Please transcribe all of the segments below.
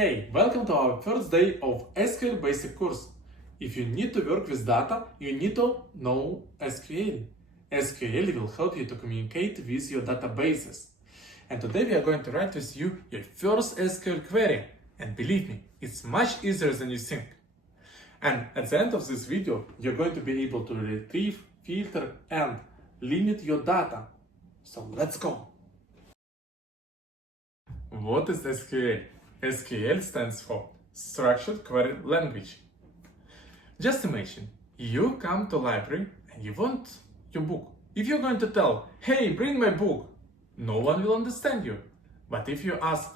Hey, welcome to our first day of SQL Basics Course. If you need to work with data, you need to know SQL. SQL will help you to communicate with your databases. And today we are going to write with you your first SQL query. And believe me, it's much easier than you think. And at the end of this video, you're going to be able to retrieve, filter, and limit your data. So let's go. What is SQL? SQL stands for Structured Query Language. Just imagine, you come to library and you want your book. If you're going to tell, hey, bring my book, no one will understand you. But if you ask,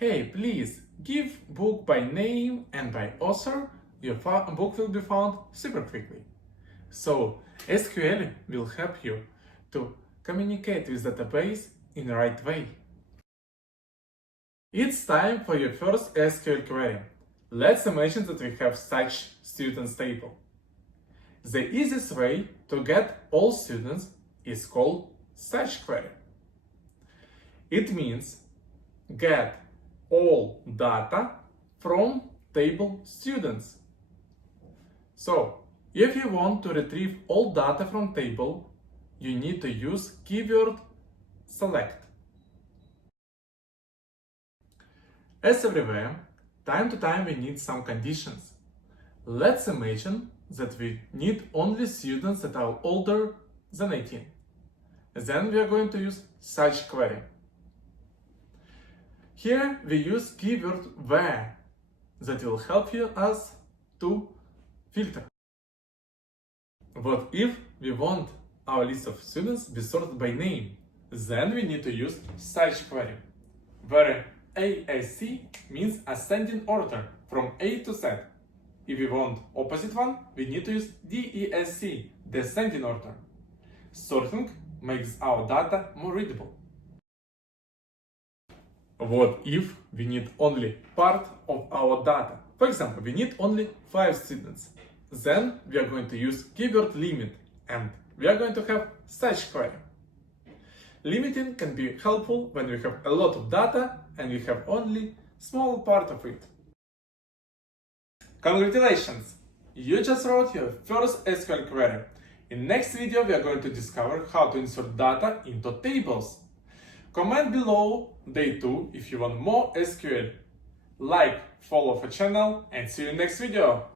hey, please give book by name and by author, your book will be found super quickly. So SQL will help you to communicate with database in the right way. It's time for your first SQL query. Let's imagine that we have such students table. The easiest way to get all students is called such query. It means get all data from table students. So, if you want to retrieve all data from table, you need to use keyword select. As everywhere, time to time we need some conditions. Let's imagine that we need only students that are older than 18. Then we are going to use such query. Here we use keyword where that will help us to filter. What if we want our list of students be sorted by name? Then we need to use such query, where ASC means ascending order from A to Z. If we want opposite one, we need to use DESC, descending order. Sorting makes our data more readable. What if we need only part of our data? For example, we need only 5 students. Then we are going to use keyword limit and we are going to have such query. Limiting can be helpful when we have a lot of data and we have only small part of it. Congratulations! You just wrote your first SQL query. In next video we are going to discover how to insert data into tables. Comment below day 2 if you want more SQL. Like, follow the channel and see you in next video.